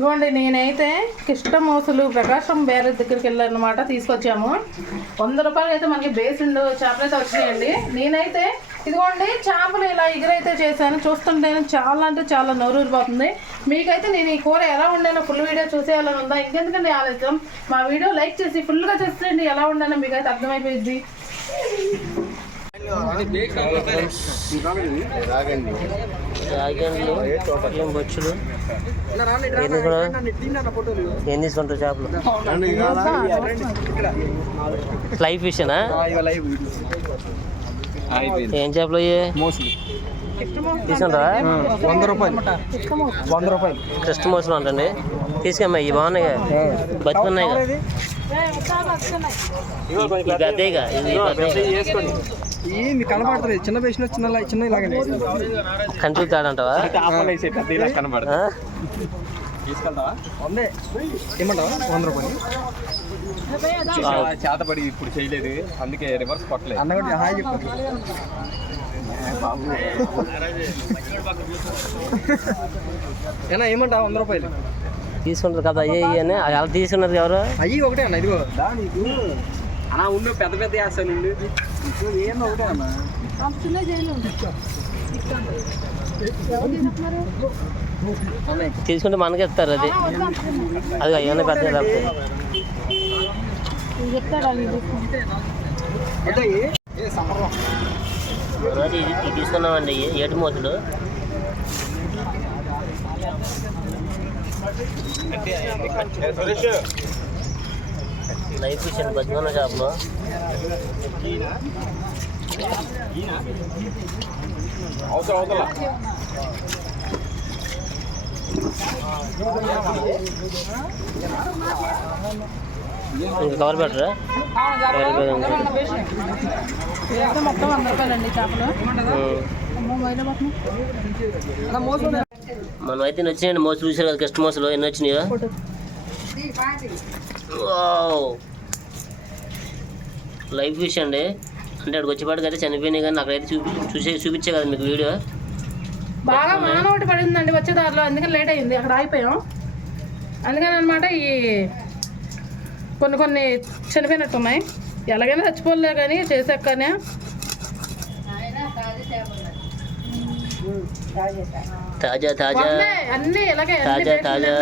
ఇదిగోండి నేనైతే కిష్టమోసులు ప్రకాశం బేరే దగ్గరికి వెళ్ళానమాట తీసుకొచ్చాము. వంద రూపాయలు అయితే మనకి బేసిండు చేపలు అయితే వచ్చినాయండి. నేనైతే ఇదిగోండి చేపలు ఇలా ఎగురైతే చేశాను. చూస్తుంటే చాలా అంటే చాలా నోరూరిపోతుంది. మీకైతే నేను ఈ కూర ఎలా వండానో ఫుల్ వీడియో చూసేయాలని ఉందా? ఇంకెందుకండి ఆలోచన మా వీడియో లైక్ చేసి ఫుల్గా చూసేయండి. ఎలా వండానో మీకైతే అర్థమైపోయింది రాగండ్లు ఏం బొచ్చులు. ఏంది ఇక్కడ ఏం తీసుకుంటారు చేపలు? ఫ్లై ఫిషనా ఏం చేపలు అయ్యి తీసుకుంటారా వంద రూపాయలు. వంద రూపాయలు. టెస్ట్ మోసం అంటండి. తీసుకెమ్మా ఇవి బాగున్నాయి బతుకున్నాయి ఇది చిన్న వేసిన చిన్న చిన్న ఇలాగండి కంట్రీ తాడంటావా? వందే. ఏమంటావా వంద రూపాయలు. చేతపడి ఇప్పుడు చేయలేదు. అందుకే రివర్స్ కొట్టలేదు. అన్నగడ్డి హాయ్ చెప్పారు ఏనా ఏమంటావా వంద రూపాయలు. తీసుకుంటారు కదా అయ్యి అని అలా తీసుకున్నారు ఎవరు? అయ్యి ఒకటే అన్న ఇదిగో. అలా ఉండు పెద్ద పెద్ద ఒకటే అన్న. తీసుకుంటే మనకి ఇస్తారు అది. అది అయ్యనే పెద్ద లేకపోతే. అంటే ఇది తీసుకున్నామండి. ఏటి మోతులు లైఫ్ ఇచ్చాను బతిమన్న షాప్లో. అవసరం అవతల కవర్ పెట్టరా మొత్తం వంద రూపాయలండి చేపలు. మనం అయితే ఎన్ని వచ్చినాయండి మోసులు చూసారు కదా కష్ట మోసులు ఎన్ని వచ్చినాయో. వావ్. లైవ్ ఫిష్ అండి. అంటే అక్కడికి వచ్చేపాటికి అయితే చనిపోయినాయి కానీ అక్కడైతే చూపి చూసే చూపించే కదా మీకు వీడియో. బాగా ఒకటి పడిందండి వచ్చే దారిలో. అందుకని లేట్ అయింది. అక్కడ ఆగిపోయాం. అందుకని అనమాట ఈ కొన్ని కొన్ని చనిపోయినట్టు ఉన్నాయి ఎలాగైనా చచ్చిపోలే కానీ చేసాకనే తాజా తాజా అన్నీ ఇలాగే తాజా తాజా?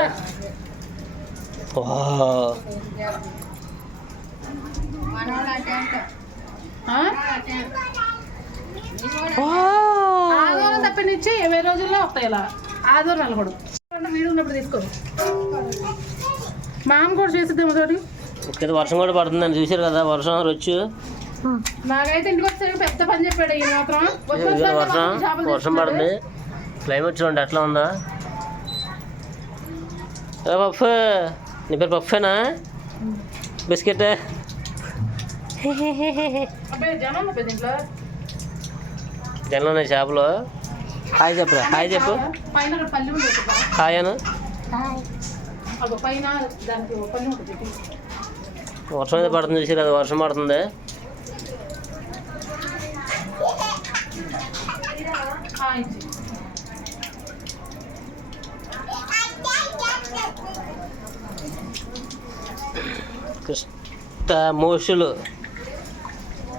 ఆదివారం తప్పించి ఇరవై రోజుల్లో వస్తాయి ఇలా. ఆదివారం వెళ్ళకూడదు. వీడు ఉన్నప్పుడు తీసుకో. మామ కూడా చేసిద్దాం తోటి. ఇక్కడ వర్షం కూడా పడుతుందండి చూసారు కదా వర్షం వచ్చు నాకైతే ఇంటికి వచ్చేసరికి పెద్ద పని చెప్పాడు ఈ మాత్రం. వచ్చి ఇదిగో వచ్చాక వర్షం వర్షం. పడుతుంది. క్లైమేట్ చూడండి ఎట్లా ఉందా. పఫ్ నీ పేరు పఫేనా? బిస్కెట్. జనం ఉన్నాయి చేపలు. హాయ్ చెప్పరా హాయ్ చెప్పు. హాయ్ అను. పైన దానికి వర్షం అయితే పడుతుంది చూసారు కదా వర్షం పడుతుంది. కృష్ణ మోషులు.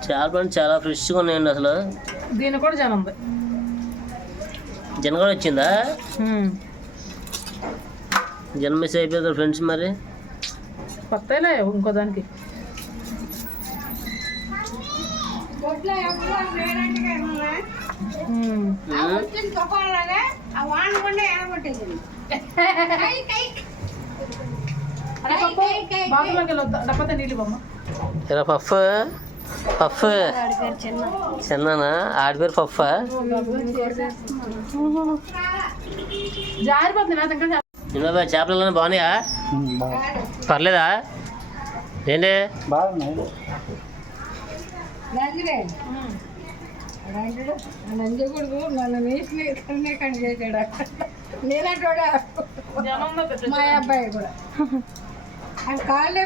చేపలు చాలా ఫ్రెష్గా ఉన్నాయండి అసలు. దీనికి కూడా జనం ఉంది. జన కూడా వచ్చిందా? జన మిస్ అయిపోయారు ఫ్రెండ్స్ మరి. కొత్తలే ఇంకో దానికి. Puff puff చిన్ననా? ఆడి పేరు పఫ్ జారిపోతుంది నా దగ్గర చేప- నిన్న చేపలు బాగున్నాయా? పర్లేదా? ఏంటి? జనం మా అబ్బాయి కూడా. ఆయన కాళ్ళు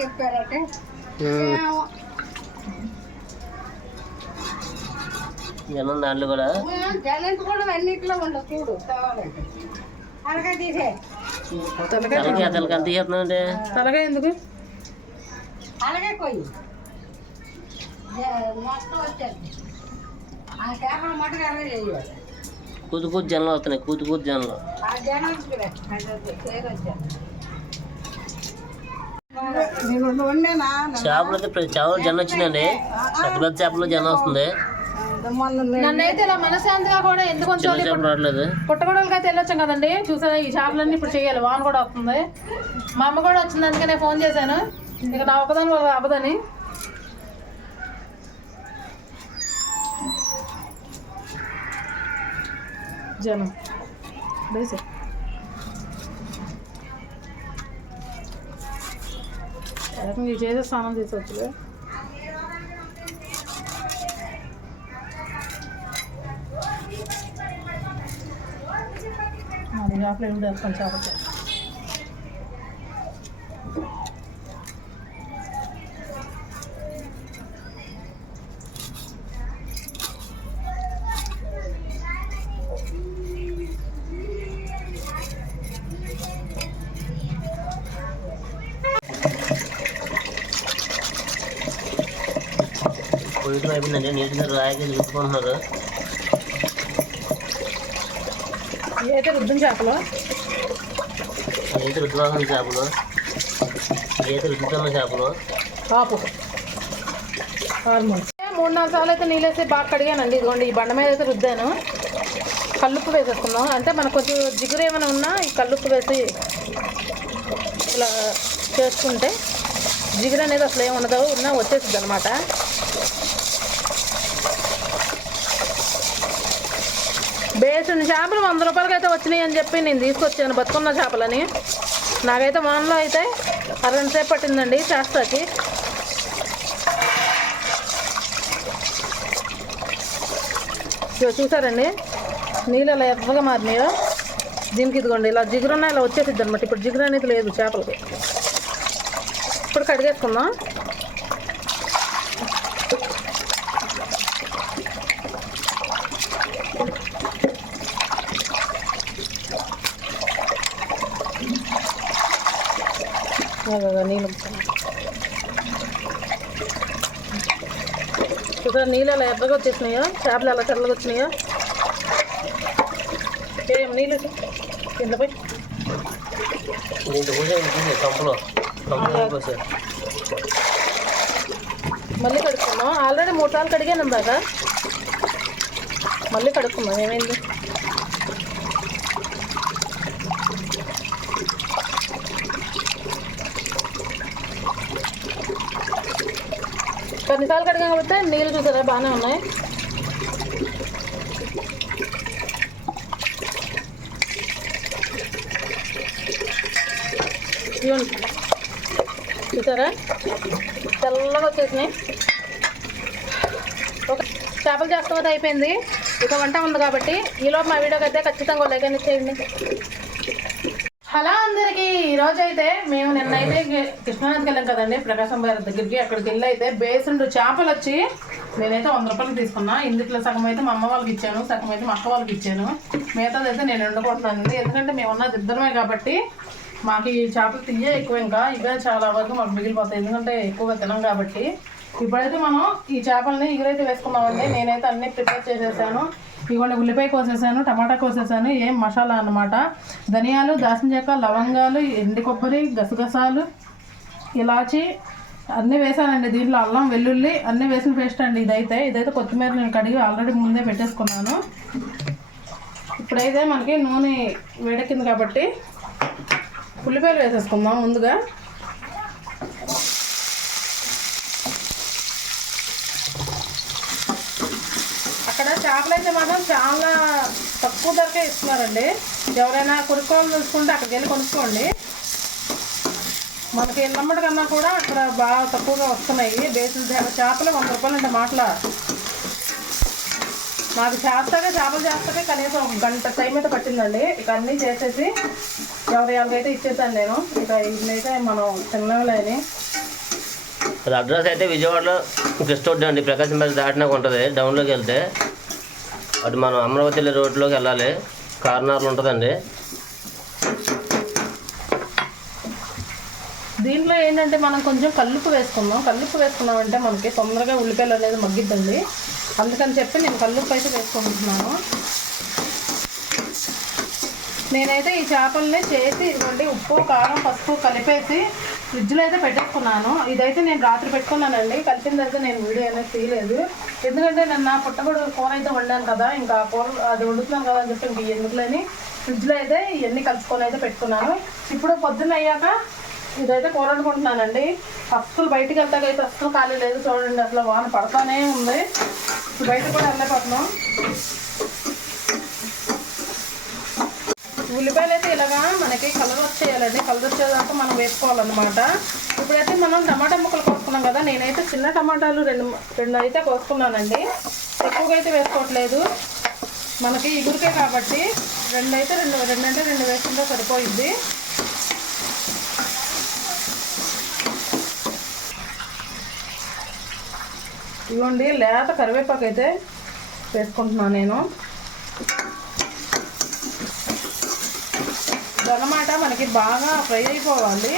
చెప్పారంటే జనం దాంట్లో కూడా. జనంత కూడా అన్నిట్లో ఉండదు చూడు కావాలంటే. తలకాయ తలకాయ ఎందుకు? కూతు కూతు జనలు వస్తున్నాయి. కూతు కూతు జనలు. చేపలు అయితే ప్రతి చేపలు జన వచ్చిందండి. పెద్ద పెద్ద చేపలు జన వస్తుంది. నన్నైతే ఇలా మనశాంతిగా కూడా ఎందుకు పుట్టగొడవలకి అయితే వెళ్ళొచ్చాం కదండి. చూసారా ఈ చేపలన్నీ ఇప్పుడు చేయాలి. వాన కూడా వస్తుంది. మా అమ్మ కూడా వచ్చింది అందుకే నేను ఫోన్ చేశాను. ఇక నా ఒకదాని వల్ల అవ్వదని జనం. ఇది చేసే స్నానం తీసుకోవచ్చు అది చేపలు ఏమి వేసుకొని చేపలు పొయ్యటం అయిపోయిందండి నీటిగా రాయికి చూసుకుంటున్నారు అయితే రుద్దిన చేపలు. రుద్దువాహన చేపలు. అయితే రుద్దుతున్న చేపలు. హార్మోన్స్. మూడు నాలుగు సార్లు అయితే నీళ్ళేసి బాగా కడిగానండి. ఇదిగోండి ఈ బండ మీద అయితే రుద్దాను. కల్లుప్పు వేసేసుకున్నాం అంటే మనకు కొంచెం జిగురు ఏమైనా ఉన్నా ఈ కల్లుప్పు వేసి ఇలా చేసుకుంటే జిగురు అనేది అసలు ఏమి ఉండదు. ఉన్నా వచ్చేసింది అనమాట వేసిన చేపలు వంద రూపాయలకి అయితే వచ్చినాయి అని చెప్పి నేను తీసుకొచ్చాను బతుకున్న చేపలని. నాకైతే వానలో అయితే అరగంట సేపు పట్టిందండి చేస్తాకి. ఇవి చూసారండి? నీళ్ళు అలా ఎర్రగా మారినాయో. దీనికి ఇదిగోండి ఇలా జిగురున్న ఇలా వచ్చేసిద్ది అనమాట ఇప్పుడు జిగురు అనేది లేదు చేపలకి. ఇప్పుడు కడిగేసుకుందాం. నీళ్ళు చూసారా నీళ్ళు ఎలా ఎర్రగా వచ్చేసినాయో? చేపలు ఎలా తెల్లగా వచ్చినాయో? ఏం నీళ్ళు కింద పోయి. మళ్ళీ కడుక్కున్నాం ఆల్రెడీ మూడు సార్లు కడిగాను బాగా. మళ్ళీ కడుక్కున్నాం ఏమైంది? కొన్నిసార్లు కడిగాం కాబట్టి నీళ్ళు చూసారా? బాగానే ఉన్నాయి. చూసారా? తెల్లగా వచ్చేసినాయి. ఒక చేపలు చేస్తామని అయిపోయింది. ఇక వంట ఉంది కాబట్టి ఈలోపు మా వీడియోకి అయితే ఖచ్చితంగా లైక్ అనేది చేయండి. హలో అందరికీ. ఈరోజు అయితే మేము నిన్నైతే గి- కృష్ణానదికి వెళ్ళాం కదండి. ప్రకాశం గారి దగ్గరికి అక్కడికి వెళ్ళి అయితే బేసుండు చేపలు వచ్చి నేనైతే వంద రూపాయలు తీసుకున్నా. ఇందులో సగం అయితే మా అమ్మ వాళ్ళకి ఇచ్చాను సగం అయితే మా అక్క వాళ్ళకి ఇచ్చాను. మిగతాది అయితే నేను వండుకుంటున్నాను ఎందుకంటే మేము ఉన్నది ఇద్దరమే కాబట్టి మాకు ఈ చేపలు తియ్యే ఎక్కువ ఇంకా. ఇవే చాలా వరకు మాకు మిగిలిపోతాయి. ఎందుకంటే ఎక్కువగా తినం కాబట్టి. ఇప్పుడైతే మనం ఈ చేపలని ఎగురైతే వేసుకున్నామండి నేనైతే అన్ని ప్రిపేర్ చేసేసాను. ఇవాళ ఉల్లిపాయ కోసేసాను టమాటా కోసేసాను ఏం మసాలా అనమాట ధనియాలు దాసిన చెక్క లవంగాలు ఎండి కొబ్బరి గసగసాలు ఇలాచి అన్నీ వేసానండి దీంట్లో. అల్లం వెల్లుల్లి అన్నీ వేసిన పేస్ట్ అండి ఇదైతే. ఇదైతే కొత్తిమీర నేను కడిగి ఆల్రెడీ ముందే పెట్టేసుకున్నాను. ఇప్పుడైతే మనకి నూనె వేడెక్కింది కాబట్టి ఉల్లిపాయలు వేసేసుకుందాం ముందుగా అక్కడ చేపలు అయితే మాత్రం చాలా తక్కువ ధరకే ఇస్తున్నారండి. ఎవరైనా కొనుక్కోవాలి చూసుకుంటే అక్కడికి వెళ్ళి కొనుక్కోండి. మనకి ఎల్లమ్మడి కన్నా కూడా అక్కడ బాగా తక్కువగా వస్తున్నాయి. బేసిల్ చేపలు వంద రూపాయలు అంటే మాటల. నాకు చేస్తాకే చేపలు చేస్తాకే కనీసం ఒక గంట టైం అయితే పట్టిందండి. ఇక అన్నీ చేసేసి ఎవరి ఎవరికైతే ఇచ్చేసాను నేను. ఇక ఇదైతే మనం తినలేని. అడ్రస్ అయితే విజయవాడలో కృష్ణ అండి ప్రకాశం మీద దాటినాక ఉంటుంది. డౌన్లోకి వెళ్తే అటు మనం అమరావతి రోడ్లోకి వెళ్ళాలి. కార్నర్లు ఉంటుందండి. దీంట్లో ఏంటంటే మనం కొంచెం కల్లుపు వేసుకుందాం. కల్లుపు వేసుకున్నామంటే మనకి తొందరగా ఉల్లిపాయలు అనేది మగ్గిద్దండి. అందుకని చెప్పి నేను కల్లుపు అయితే వేసుకుంటున్నాను. నేనైతే ఈ చేపల్ని చేసి ఇవ్వండి. ఉప్పు కారం పసుపు కలిపేసి ఫ్రిడ్జ్లో అయితే పెట్టేసుకున్నాను. ఇదైతే నేను రాత్రి పెట్టుకున్నానండి. కలిసిన అయితే నేను వీడియో అనేది తీయలేదు. ఎందుకంటే నేను నా పుట్టగొడు కూర అయితే వండాను కదా ఇంకా కూర అది వండుతున్నాను కదా అని చెప్పి ఇంక ఎందుకులేని ఫ్రిడ్జ్లో అయితే ఇవన్నీ కలుపుకొని అయితే పెట్టుకున్నాను. ఇప్పుడు పొద్దున్న అయ్యాక ఇదైతే కూర వండుకుంటున్నానండి. అస్సలు బయటికి వెళ్తాక అయితే అస్సలు ఖాళీ లేదు చూడండి అసలు వాన పడతానే ఉంది. బయట కూడా వెళ్ళలేకపోతున్నాం. ఉల్లిపాయలు అయితే ఇలాగా మనకి కలర్ వచ్చేయాలండి. కలర్ వచ్చేదాకా మనం వేసుకోవాలన్నమాట. ఇప్పుడైతే మనం టమాటా ముక్కలు కోసుకున్నాం కదా నేనైతే చిన్న టమాటాలు రెండు రెండు అయితే కోసుకున్నానండి. ఎక్కువగా అయితే వేసుకోవట్లేదు. మనకి ఇగురికే కాబట్టి రెండు అయితే రెండు రెండు అంటే రెండు వేసుకుంటే సరిపోయిద్ది. ఇవ్వండి లేత కరివేపాకు అయితే వేసుకుంటున్నాను నేను అన్నమాట మనకి బాగా ఫ్రై అయిపోవాలి.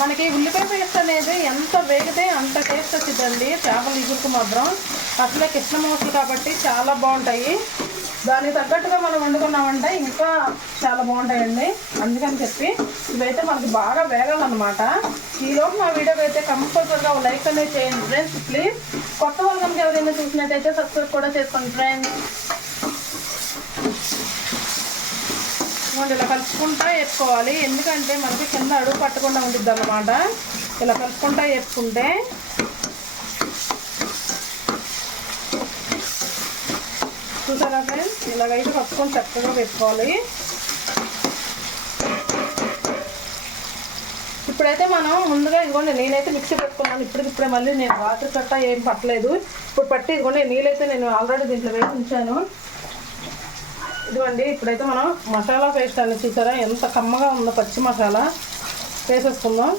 మనకి ఉల్లిపాయ పేస్ట్ అనేది ఎంత వేగితే అంత టేస్ట్ వచ్చిందండి చేపల ఇగురుకు మాత్రం. అసలే కృష్ణ మోసలు కాబట్టి చాలా బాగుంటాయి. దానికి తగ్గట్టుగా మనం వండుకున్నామంటే ఇంకా చాలా బాగుంటాయండి. అందుకని చెప్పి ఇవైతే మనకి బాగా వేగాలన్నమాట. ఈలోపు మా వీడియోకి అయితే కంపల్సరిగా లైక్ అనేది చేయండి. ఫ్రెండ్స్ ప్లీజ్ కొత్త వాళ్ళు కనుక ఎవరైనా చూసినట్టయితే సబ్స్క్రైబ్ కూడా చేసుకోండి ఫ్రెండ్స్. ఇదిగోండి ఇలా కలుపుకుంటా వేసుకోవాలి. ఎందుకంటే మనకి కింద అడుగు పట్టకుండా ఉంటుంది అన్నమాట. ఇలా కలుపుకుంటా వేసుకుంటే చూసారా ఫ్రెండ్స్ ఇలాగైతే కలుపుకొని చక్కగా వేసుకోవాలి. ఇప్పుడైతే మనం ముందుగా ఇదిగోండి నేనైతే మిక్సీ పెట్టుకున్నాను. ఇప్పుడు ఇప్పుడే మళ్ళీ నేను రాత్రి కట్ట ఏం పట్టలేదు. ఇప్పుడు పట్టి ఇదిగోండి నీళ్ళైతే నేను ఆల్రెడీ దీంట్లో వేసి ఉంచాను. ఇదిగోండి ఇప్పుడైతే మనం మసాలా పేస్ట్ అనేది చూసారా? ఎంత కమ్మగా ఉందో పచ్చి మసాలా. వేసేసుకుందాం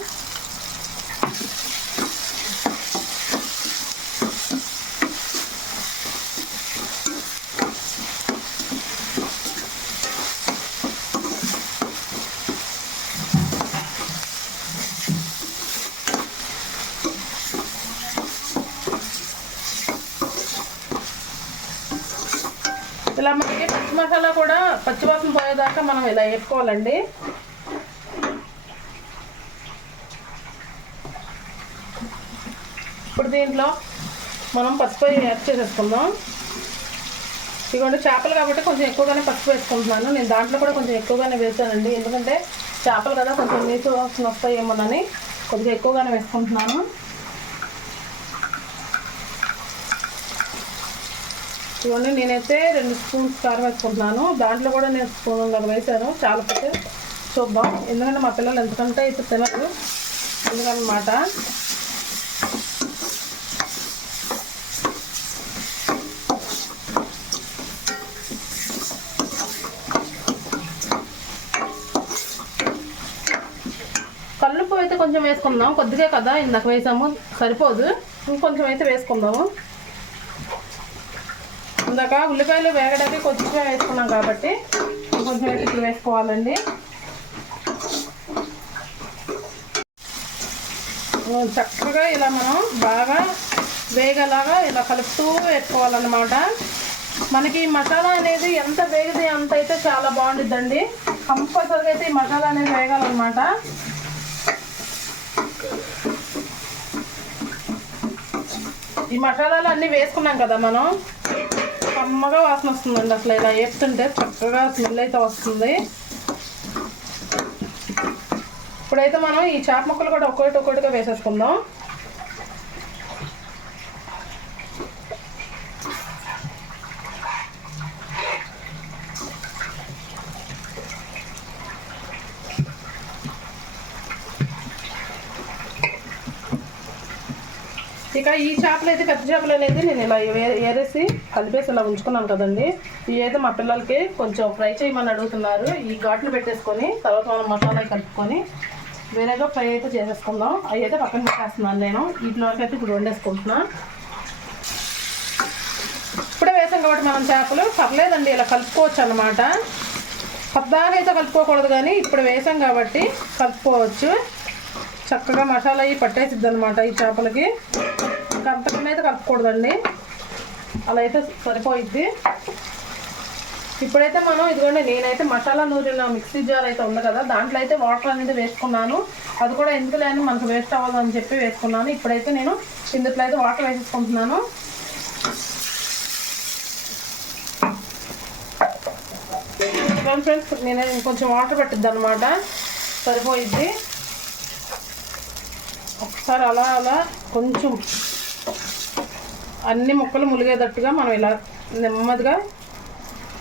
ఇలా మనకి పచ్చి మసాలా కూడా పచ్చివాసన పోయేదాకా మనం ఇలా వేసుకోవాలండి ఇప్పుడు దీంట్లో మనం పసుపు యాడ్ చేసేసుకుందాం. ఇదిగోండి చేపలు కాబట్టి కొంచెం ఎక్కువగానే పసుపు వేసుకుంటున్నాను. నేను దాంట్లో కూడా కొంచెం ఎక్కువగానే వేసానండి. ఎందుకంటే చేపలు కదా కొంచెం నీచు వాసన వస్తాయేమోనని కొద్దిగా ఎక్కువగానే వేసుకుంటున్నాను. చూడండి నేనైతే రెండు స్పూన్స్ కారం వేసుకుంటున్నాను. దాంట్లో కూడా నేను స్పూన్ వేసాను చాలా పెద్ద చూద్దాం ఎందుకంటే మా పిల్లలు ఎంతకంటే అయితే తినరు. ఎందుకనమాట? కల్లుప్పు అయితే కొంచెం వేసుకుందాం. కొద్దిగా కదా ఇందాక వేసాము. సరిపోదు. ఇంకొంచెం అయితే వేసుకుందాము. ఇందాక ఉల్లిపాయలు వేగడానికి కొద్దిగా వేసుకున్నాం కాబట్టి కొంచెం అయితే ఇప్పుడు వేసుకోవాలండి. చక్కగా ఇలా మనం బాగా వేగలాగా ఇలా కలుపుతూ వేసుకోవాలన్నమాట. మనకి ఈ మసాలా అనేది ఎంత వేగితే అంత అయితే చాలా బాగుంటుందండి కంపల్సరీగా అయితే ఈ మసాలా అనేది వేగాలన్నమాట. ఈ మసాలాలు అన్నీ వేసుకున్నాం కదా మనం. కమ్మగా వాసన వస్తుందండి. అసలు ఇలా వేస్తుంటే చక్కగా స్మెల్ అయితే వస్తుంది. ఇప్పుడైతే మనం ఈ చేప ముక్కలు కూడా ఒకటి ఒకటిగా వేసేసుకుందాం. ఇక ఈ చేపలు అయితే పెద్ద చేపలు అనేది నేను ఇలా ఏరేసి కలిపేసి ఇలా ఉంచుకున్నాను కదండి. ఇవి అయితే మా పిల్లలకి కొంచెం ఫ్రై చేయమని అడుగుతున్నారు. ఈ ఘాట్లు పెట్టేసుకొని తర్వాత మనం మసాలా కలుపుకొని వేరేగా ఫ్రై అయితే చేసేసుకుందాం. అవి అయితే పక్కన పెట్టేస్తున్నాను నేను. వీటిలో అయితే ఇప్పుడు వండేసుకుంటున్నాను ఇప్పుడే వేసాం కాబట్టి మనం చేపలు. పర్లేదండి ఇలా కలుపుకోవచ్చు అనమాట పద్దాగా అయితే కలుపుకోకూడదు కానీ ఇప్పుడు వేసాం కాబట్టి కలుపుకోవచ్చు. చక్కగా మసాలా అవి పట్టేసిద్ది అనమాట ఈ చేపలకి. ఇంకా అంతకన్నా అయితే కలుపుకూడదండి. అలా అయితే సరిపోయిద్ది. ఇప్పుడైతే మనం ఇదిగోండి నేనైతే మసాలా నూరిన మిక్సీ జార్ అయితే ఉంది కదా దాంట్లో అయితే వాటర్ అనేది వేసుకున్నాను. అది కూడా ఎందుకు లేని మనకు వేస్ట్ అవ్వదని చెప్పి వేసుకున్నాను. ఇప్పుడైతే నేను ఇందులో అయితే వాటర్ వేసేసుకుంటున్నాను. ఫ్రెండ్స్ నేను కొంచెం వాటర్ పెట్టిద్ది అనమాట సరిపోయిద్ది. ఒకసారి అలా అలా కొంచెం అన్ని ముక్కలు ములిగేటట్టుగా మనం ఇలా నెమ్మదిగా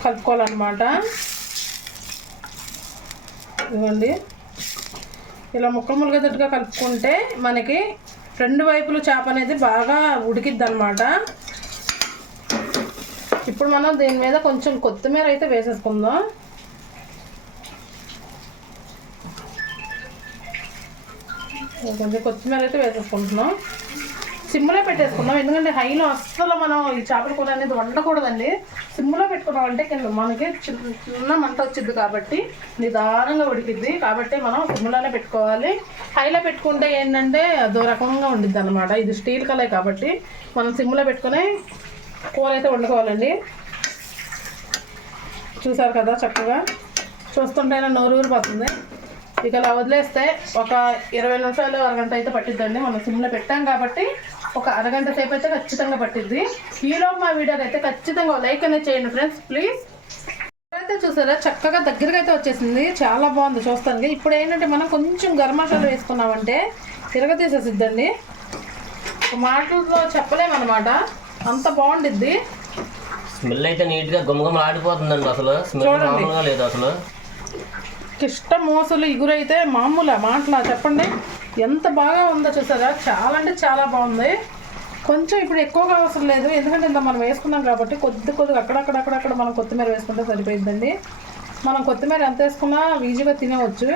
కలుపుకోవాలన్నమాట. ఇదిగోండి. ఇలా ముక్కలు ములిగేటట్టుగా కలుపుకుంటే మనకి రెండు వైపులు చేప అనేది బాగా ఉడికిద్ది అనమాట ఇప్పుడు మనం దీని మీద కొంచెం కొత్తిమీర అయితే వేసేసుకుందాం. కొంచెం కొత్తిమీర అయితే వేసేసుకుంటున్నాం. సిమ్లో పెట్టేసుకున్నాం ఎందుకంటే హైలో అస్సలు మనం ఈ చేపల కూర అనేది వండకూడదండి. సిమ్లో పెట్టుకున్నాం అంటే కింద మనకి చిన్న చిన్న మంట వచ్చింది కాబట్టి నిదానంగా ఉడికిద్ది. కాబట్టి మనం సిమ్లోనే పెట్టుకోవాలి. హైలో పెట్టుకుంటే ఏంటంటే అదో రకంగా ఉండిద్ది అనమాట ఇది స్టీల్ కలర్ కాబట్టి మనం సిమ్లో పెట్టుకుని కూర అయితే వండుకోవాలండి. చూసారు కదా చక్కగా? చూస్తుంటేనే నోరు ఊరిపోతుంది. ఇక అలా వదిలేస్తే ఒక ఇరవై నిమిషాలు అరగంట అయితే పట్టిద్దండి. మనం సిమ్లో పెట్టాం కాబట్టి ఒక అరగంట సేపు అయితే ఖచ్చితంగా పట్టిద్ది. ఈలో మా వీడియోకి అయితే ఖచ్చితంగా లైక్ అనేది చేయండి ఫ్రెండ్స్ ప్లీజ్. అయితే చూసారా చక్కగా దగ్గరగా అయితే వచ్చేసింది. చాలా బాగుంది చూస్తానికి. ఇప్పుడు ఏంటంటే మనం కొంచెం గరం మసాలా వేసుకున్నామంటే తిరగతీసేసిద్దండి మాటలతో చెప్పలేమన్నమాట. అంత బాగుండిద్ది. స్మెల్ అయితే నీట్గా ఆడిపోతుందండి అసలు. స్మెల్. మామూలుగా లేదు అసలు. కిష్ట మోసలు ఇగురైతే మామూలు మాటలా చెప్పండి. ఎంత బాగా ఉందో చూసారా? చాలా అంటే చాలా బాగుంది. కొంచెం ఇప్పుడు ఎక్కువగా అవసరం లేదు. ఎందుకంటే ఇంత మనం వేసుకున్నాం కాబట్టి కొద్ది కొద్దిగా అక్కడక్కడక్కడక్కడ మనం కొత్తిమీర వేసుకుంటే సరిపోయిందండి మనం కొత్తిమీర ఎంత వేసుకున్నా ఈజీగా తినవచ్చు.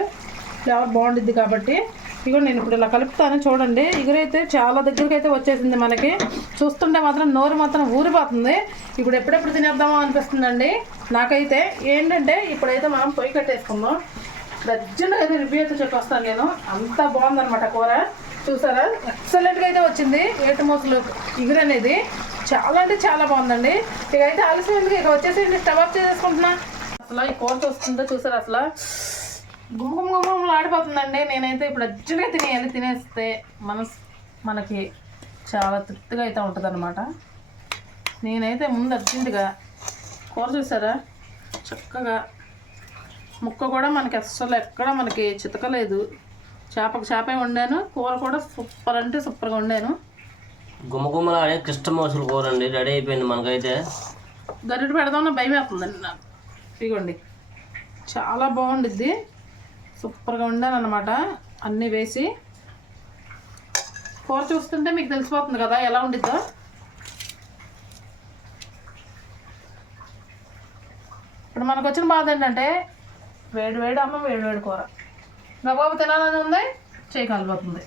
ఫ్లేవర్ బాగుండిద్ది కాబట్టి. ఇగో నేను ఇప్పుడు ఇలా కలుపుతాను చూడండి. ఎగురైతే చాలా దగ్గరికి అయితే వచ్చేసింది మనకి. చూస్తుంటే మాత్రం నోరు మాత్రం ఊరిపోతుంది. ఇప్పుడు ఎప్పుడెప్పుడు తినేద్దామో అనిపిస్తుందండి. నాకైతే ఏంటంటే ఇప్పుడైతే మనం పొయ్యి కట్టేసుకుందాం. గజ్జన అయితే రివ్యూ అయితే చెప్పొస్తాను నేను. అంత బాగుందనమాట కూర. చూసారా? ఎక్సలెంట్గా అయితే వచ్చింది. ఏటు మోసలు ఇగురు అనేది చాలా అంటే చాలా బాగుందండి. ఇక అయితే ఆలస్యం ఎందుకు ఇక వచ్చేసి స్టవ్ ఆఫ్ చేసేసుకుంటున్నా. అసలు ఈ కూర చూస్తుందో చూసారు అసలు? గుమ్మ గుమ్మ గుమ్మలు ఆడిపోతుందండి నేనైతే ఇప్పుడు అర్జెంట్గా తినేయాలి తినేస్తే మనస్ మనకి చాలా తృప్తిగా అయితే ఉంటుంది అనమాట నేనైతే ముందు అర్జెంటుగా కూర చూసారా చక్కగా ముక్క కూడా మనకి అస్సలు ఎక్కడ మనకి చితకలేదు చేపకు చేపే వండాను కూర కూడా సూపర్ అంటే సూపర్గా వండాను గుమగుమలు కృష్ణ మోసలు కూర అండి రెడీ అయిపోయింది మనకైతే గరిట పెడదామన్న భయం వేస్తుందండి నాకు ఇదిగోండి చాలా బాగుండిద్ది సూపర్గా ఉండాలన్నమాట. అన్నీ వేసి కూర చూస్తుంటే మీకు తెలిసిపోతుంది కదా ఎలా ఉండిద్దో. ఇప్పుడు మనకు వచ్చిన బాధ ఏంటంటే వేడి వేడి అమ్మ వేడి వేడి కూర. గబాబు తినాలని ఉంది చేయి కాలిపోతుంది.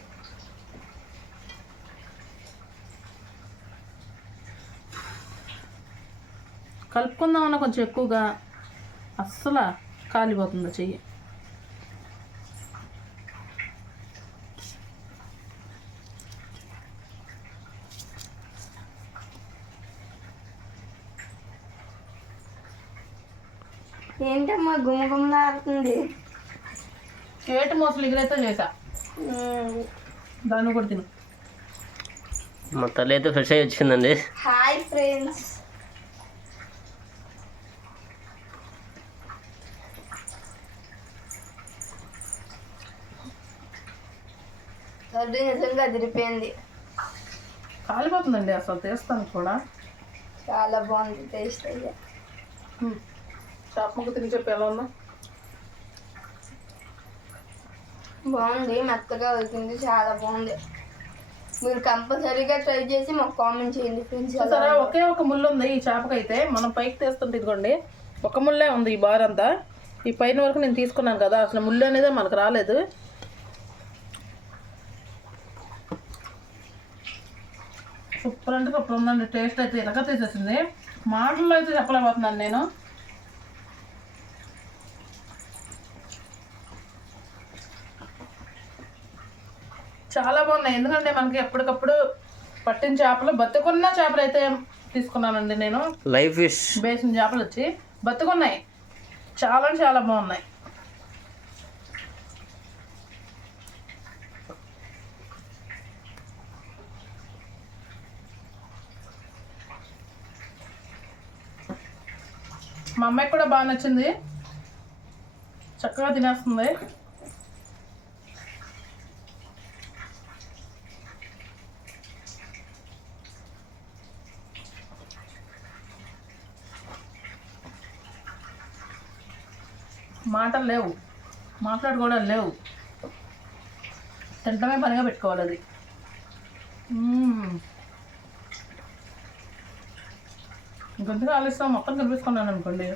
కలుపుకుందామన్న కొంచెం ఎక్కువగా అస్సలు కాలిపోతుంది చెయ్యి. ఏంటమ్మా గుమగుమలాడుతుంది ఏటు మోసలు ఎగురైతే చేసా. దాన్ని కూడా తిను. మా తల్లి అయితే ఫ్రెష్ అయ్యి వచ్చిందండి. హాయ్ ఫ్రెండ్స్ నిజంగా అదిరిపోయింది. కాలిపోతుందండి అసలు తీస్తాను కూడా. చాలా బాగుంది టేస్ట్ అయితే ముక్క తిని చెప్పి ఎలా ఉందా. బాగుంది మెత్తగా అవుతుంది చాలా బాగుంది. మీరు కంపల్సరీగా ట్రై చేసి మాకు కామెంట్ చేయండి ఫ్రెండ్స్ చూసారా ఒకే ఒక ముళ్ళు ఉంది ఈ చేపకైతే. మనం పైకి తీస్తుంటే ఇదిగోండి ఒక ముళ్ళే ఉంది ఈ బార్ అంతా. ఈ పైన వరకు నేను తీసుకున్నాను కదా అసలు ముళ్ళు అనేది మనకు రాలేదు. సూపర్ అంటే సూపర్ ఉందండి టేస్ట్ అయితే ఇలాగ తీసేసింది. మాటల్లో అయితే చెప్పలేకపోతున్నాను నేను. చాలా బాగున్నాయి. ఎందుకంటే మనకి ఎప్పటికప్పుడు పట్టిన చేపలు బతుకున్న చేపలు అయితే తీసుకున్నానండి నేను. Life fish. బేసిన చేపలు వచ్చి బతుకున్నాయి. చాలా చాలా బాగున్నాయి. మా అమ్మాయికి కూడా బాగా నచ్చింది. చక్కగా తినేస్తుంది. మాటలు లేవు. మాట్లాడుకోవడం లేవు. తింటమే పనిగా పెట్టుకోవాలి అది గొంతుగా ఇంకొంతగా ఆలోచిస్తాం మొత్తం కనిపిస్తున్నాను అనుకోండి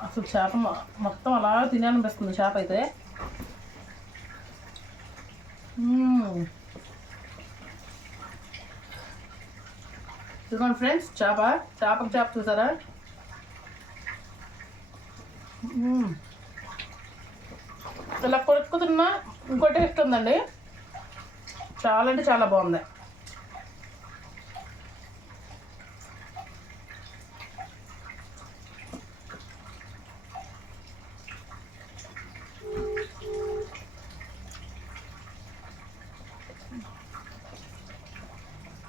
అసలు చేప మొత్తం అలా తినాలనిపిస్తుంది చేప అయితే మ్మ్. ఇదిగోండి ఫ్రెండ్స్ చేప. చేపకు చేప చూసారా? ఇలా కొడుకుతున్నా ఇంకో టేస్ట్ ఉందండి. చాలా అంటే చాలా బాగుంది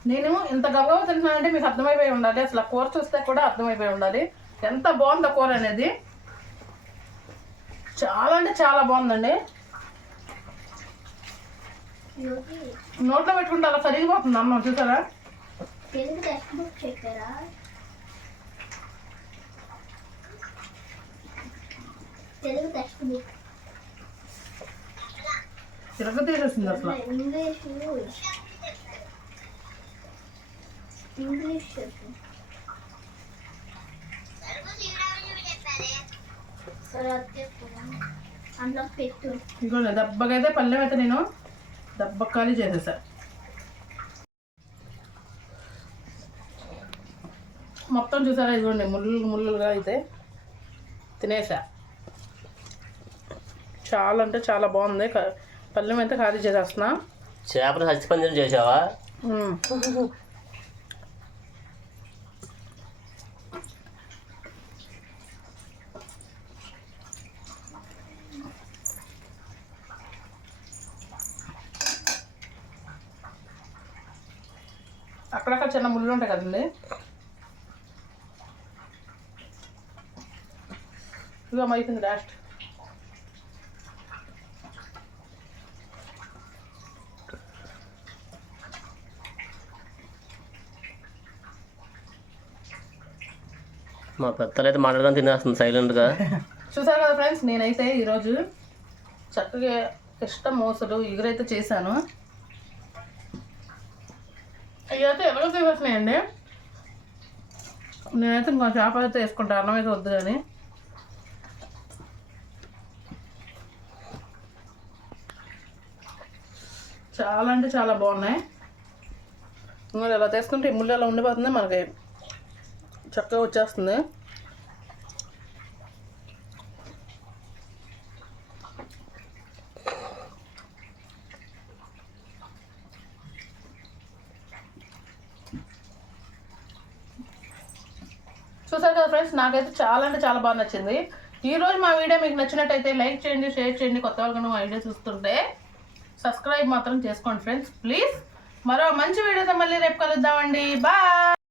నేను ఇంత గబగబా తింటున్నానంటే మీకు అర్థమైపోయి ఉండాలి. అసలు కూర చూస్తే కూడా అర్థమైపోయి ఉండాలి. ఎంత బాగుంది కూర అనేది. చాలా అంటే చాలా బాగుందండి. నోట్లో పెట్టుకుంటే అలా కరిగిపోతుంది అన్నం చూసారా? తిరగ తీసేసింది అసలు. ఇంగ్లీష్ చెప్పు. ఇదిగోండి దెబ్బకైతే పల్లెం అయితే నేను దెబ్బ ఖాళీ చేసేసా. మొత్తం చూసారా ఇదిగోండి ముళ్ళు ముళ్ళుగా అయితే తినేసా. చాలా అంటే చాలా బాగుంది. పల్లెం అయితే ఖాళీ చేసేస్తున్నా. చేపలు హస్తిపంజరం చేసావా? అక్కడక్కడ చిన్న ముళ్ళు ఉంటాయి కదండి. ఇదిగో అయిపోయింది లాస్ట్ మా పెద్దలు అయితే మాట్లాడడం తినేస్తుంది సైలెంట్గా. చూసారు కదా ఫ్రెండ్స్ నేనైతే ఈరోజు చక్కగా ఇష్టం మోసలు ఎగురైతే చేశాను. అవి అయితే ఎలాగో తీసేస్తున్నాయండి. నేనైతే మా చేప అయితే వేసుకుంటా అన్నం అయితే వద్దు కానీ. చాలా అంటే చాలా బాగున్నాయి. ఇంకా ఇలా తీసుకుంటే ఈ ముళ్ళు ఎలా ఉండిపోతుంది మనకి చక్కగా వచ్చేస్తుంది చూసారు కదా ఫ్రెండ్స్ నాకైతే చాలా అంటే చాలా బాగా నచ్చింది. ఈ రోజు మా వీడియో మీకు నచ్చినట్టయితే లైక్ చేయండి షేర్ చేయండి కొత్త వాళ్ళకి మా వీడియో చూస్తుంటే సబ్స్క్రైబ్ మాత్రం చేసుకోండి ఫ్రెండ్స్ ప్లీజ్. మరో మంచి వీడియోతో మళ్ళీ రేపు కలుద్దామండి. బాయ్!